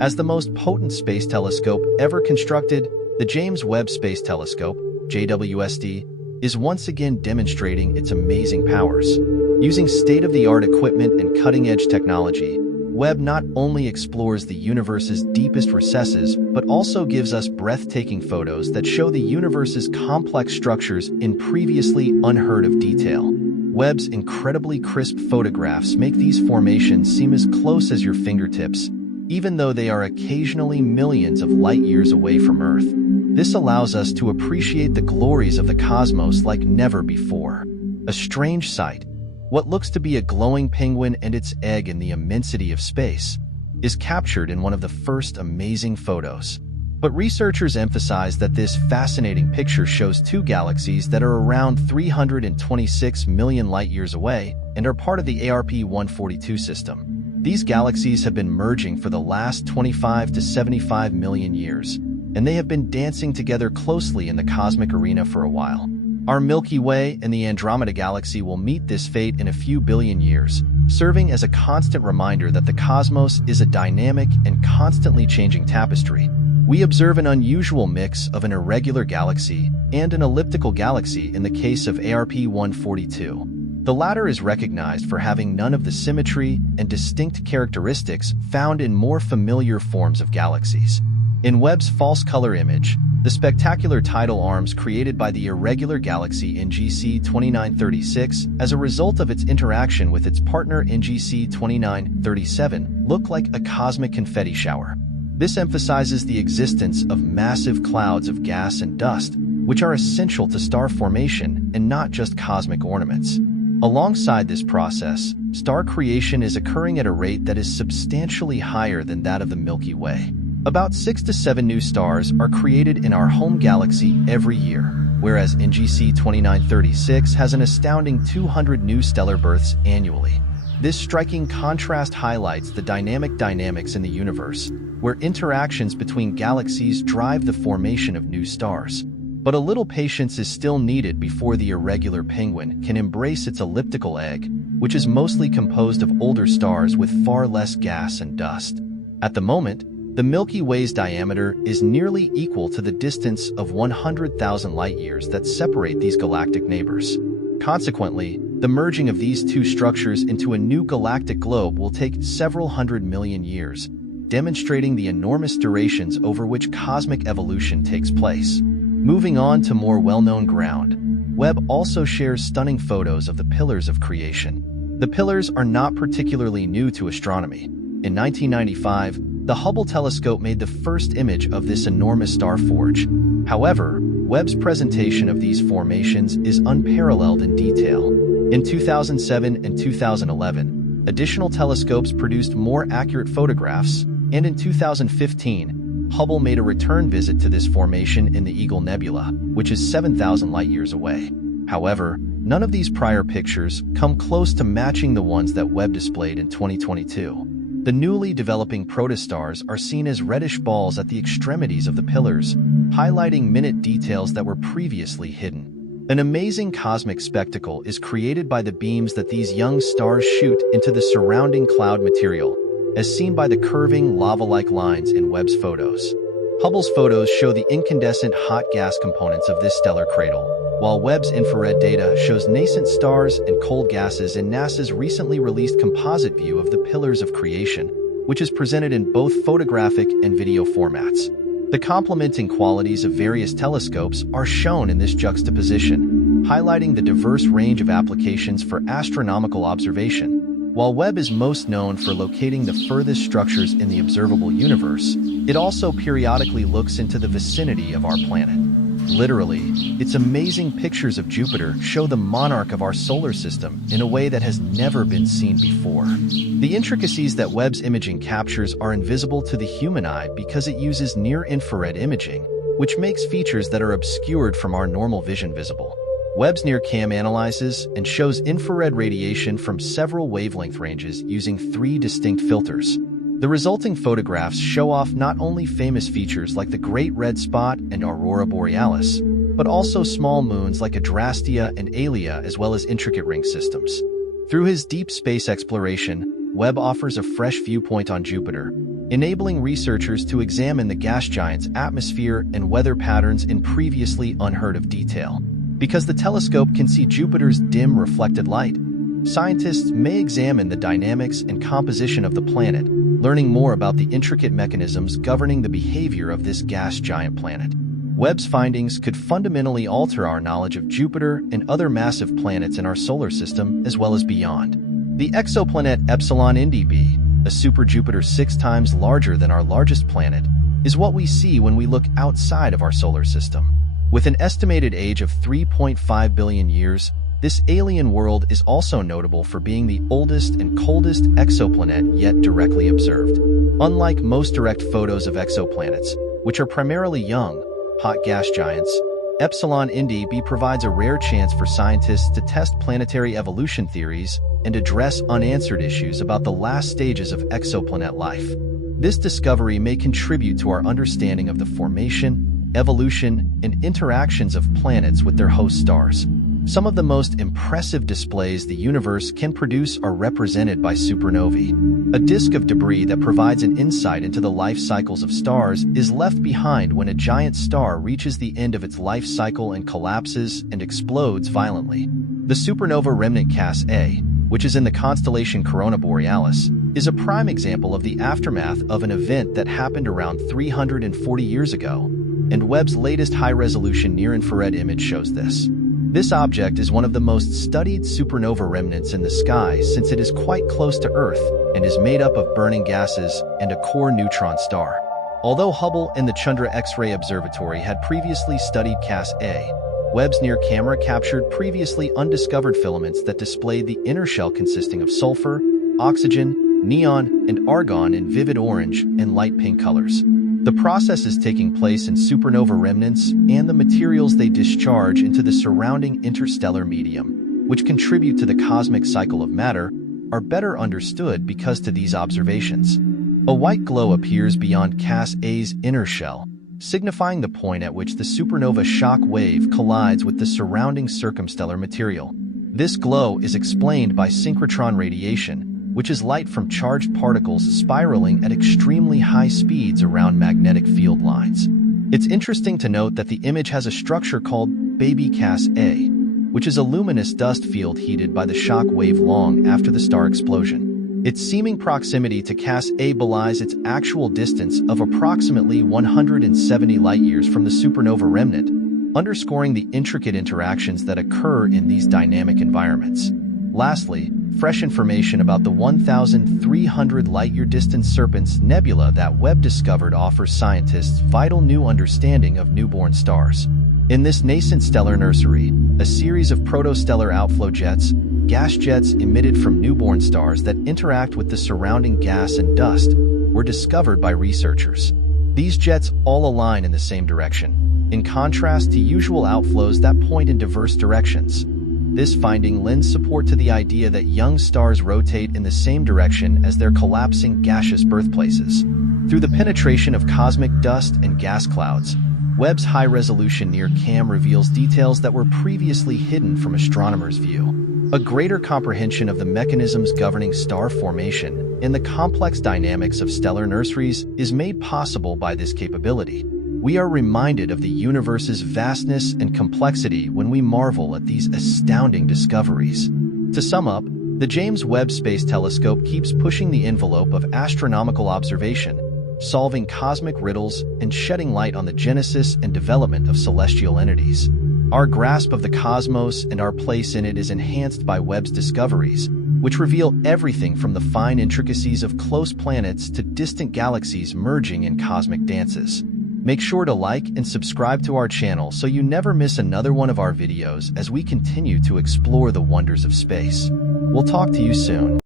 As the most potent space telescope ever constructed, the James Webb Space Telescope, JWST, is once again demonstrating its amazing powers. Using state-of-the-art equipment and cutting-edge technology, Webb not only explores the universe's deepest recesses, but also gives us breathtaking photos that show the universe's complex structures in previously unheard-of detail. Webb's incredibly crisp photographs make these formations seem as close as your fingertips, even though they are occasionally millions of light years away from Earth. This allows us to appreciate the glories of the cosmos like never before. A strange sight, what looks to be a glowing penguin and its egg in the immensity of space, is captured in one of the first amazing photos. But researchers emphasize that this fascinating picture shows two galaxies that are around 326 million light-years away and are part of the ARP-142 system. These galaxies have been merging for the last 25 to 75 million years, and they have been dancing together closely in the cosmic arena for a while. Our Milky Way and the Andromeda Galaxy will meet this fate in a few billion years, serving as a constant reminder that the cosmos is a dynamic and constantly changing tapestry. We observe an unusual mix of an irregular galaxy and an elliptical galaxy in the case of ARP-142. The latter is recognized for having none of the symmetry and distinct characteristics found in more familiar forms of galaxies. In Webb's false color image, the spectacular tidal arms created by the irregular galaxy NGC 2936 as a result of its interaction with its partner NGC 2937 look like a cosmic confetti shower. This emphasizes the existence of massive clouds of gas and dust, which are essential to star formation and not just cosmic ornaments. Alongside this process, star creation is occurring at a rate that is substantially higher than that of the Milky Way. About 6 to 7 new stars are created in our home galaxy every year, whereas NGC 2936 has an astounding 200 new stellar births annually. This striking contrast highlights the dynamic dynamics in the universe, where interactions between galaxies drive the formation of new stars. But a little patience is still needed before the irregular penguin can embrace its elliptical egg, which is mostly composed of older stars with far less gas and dust. At the moment, the Milky Way's diameter is nearly equal to the distance of 100,000 light-years that separate these galactic neighbors. Consequently, the merging of these two structures into a new galactic globe will take several hundred million years, demonstrating the enormous durations over which cosmic evolution takes place. Moving on to more well-known ground, Webb also shares stunning photos of the pillars of creation. The pillars are not particularly new to astronomy. In 1995, the Hubble telescope made the first image of this enormous star forge. However, Webb's presentation of these formations is unparalleled in detail. In 2007 and 2011, additional telescopes produced more accurate photographs, and in 2015, Hubble made a return visit to this formation in the Eagle Nebula, which is 7,000 light-years away. However, none of these prior pictures come close to matching the ones that Webb displayed in 2022. The newly developing protostars are seen as reddish balls at the extremities of the pillars, highlighting minute details that were previously hidden. An amazing cosmic spectacle is created by the beams that these young stars shoot into the surrounding cloud material, as seen by the curving lava-like lines in Webb's photos. Hubble's photos show the incandescent hot gas components of this stellar cradle, while Webb's infrared data shows nascent stars and cold gases in NASA's recently released composite view of the pillars of creation, which is presented in both photographic and video formats. The complementing qualities of various telescopes are shown in this juxtaposition, highlighting the diverse range of applications for astronomical observation. While Webb is most known for locating the furthest structures in the observable universe, it also periodically looks into the vicinity of our planet. Literally, its amazing pictures of Jupiter show the monarch of our solar system in a way that has never been seen before. The intricacies that Webb's imaging captures are invisible to the human eye because it uses near-infrared imaging, which makes features that are obscured from our normal vision visible. Webb's NIRCam analyzes and shows infrared radiation from several wavelength ranges using 3 distinct filters. The resulting photographs show off not only famous features like the Great Red Spot and Aurora Borealis, but also small moons like Adrastea and Aelia, as well as intricate ring systems. Through his deep space exploration, Webb offers a fresh viewpoint on Jupiter, enabling researchers to examine the gas giant's atmosphere and weather patterns in previously unheard-of detail. Because the telescope can see Jupiter's dim reflected light, scientists may examine the dynamics and composition of the planet, learning more about the intricate mechanisms governing the behavior of this gas giant planet. Webb's findings could fundamentally alter our knowledge of Jupiter and other massive planets in our solar system, as well as beyond. The exoplanet Epsilon Indi b, a super-Jupiter 6 times larger than our largest planet, is what we see when we look outside of our solar system. With an estimated age of 3.5 billion years, this alien world is also notable for being the oldest and coldest exoplanet yet directly observed. Unlike most direct photos of exoplanets, which are primarily young, hot gas giants, Epsilon Indi b provides a rare chance for scientists to test planetary evolution theories and address unanswered issues about the last stages of exoplanet life. This discovery may contribute to our understanding of the formation, evolution, and interactions of planets with their host stars. Some of the most impressive displays the universe can produce are represented by supernovae. A disk of debris that provides an insight into the life cycles of stars is left behind when a giant star reaches the end of its life cycle and collapses and explodes violently. The supernova remnant Cas A, which is in the constellation Corona Borealis, is a prime example of the aftermath of an event that happened around 340 years ago, and Webb's latest high-resolution near-infrared image shows this. This object is one of the most studied supernova remnants in the sky since it is quite close to Earth and is made up of burning gases and a core neutron star. Although Hubble and the Chandra X-ray Observatory had previously studied Cas A, Webb's near camera captured previously undiscovered filaments that displayed the inner shell consisting of sulfur, oxygen, neon, and argon in vivid orange and light pink colors. The process is taking place in supernova remnants, and the materials they discharge into the surrounding interstellar medium, which contribute to the cosmic cycle of matter, are better understood because of these observations. A white glow appears beyond Cas A's inner shell, signifying the point at which the supernova shock wave collides with the surrounding circumstellar material. This glow is explained by synchrotron radiation, which is light from charged particles spiraling at extremely high speeds around magnetic field lines. It's interesting to note that the image has a structure called baby Cas A, which is a luminous dust field heated by the shock wave long after the star explosion. Its seeming proximity to Cas A belies its actual distance of approximately 170 light-years from the supernova remnant, underscoring the intricate interactions that occur in these dynamic environments. Lastly, fresh information about the 1,300 light-year distance Serpens Nebula that Webb discovered offers scientists vital new understanding of newborn stars. In this nascent stellar nursery, a series of protostellar outflow jets, gas jets emitted from newborn stars that interact with the surrounding gas and dust, were discovered by researchers. These jets all align in the same direction, in contrast to usual outflows that point in diverse directions. This finding lends support to the idea that young stars rotate in the same direction as their collapsing gaseous birthplaces. Through the penetration of cosmic dust and gas clouds, Webb's high-resolution near-cam reveals details that were previously hidden from astronomers' view. A greater comprehension of the mechanisms governing star formation and the complex dynamics of stellar nurseries is made possible by this capability. We are reminded of the universe's vastness and complexity when we marvel at these astounding discoveries. To sum up, the James Webb Space Telescope keeps pushing the envelope of astronomical observation, solving cosmic riddles and shedding light on the genesis and development of celestial entities. Our grasp of the cosmos and our place in it is enhanced by Webb's discoveries, which reveal everything from the fine intricacies of close planets to distant galaxies merging in cosmic dances. Make sure to like and subscribe to our channel so you never miss another one of our videos as we continue to explore the wonders of space. We'll talk to you soon.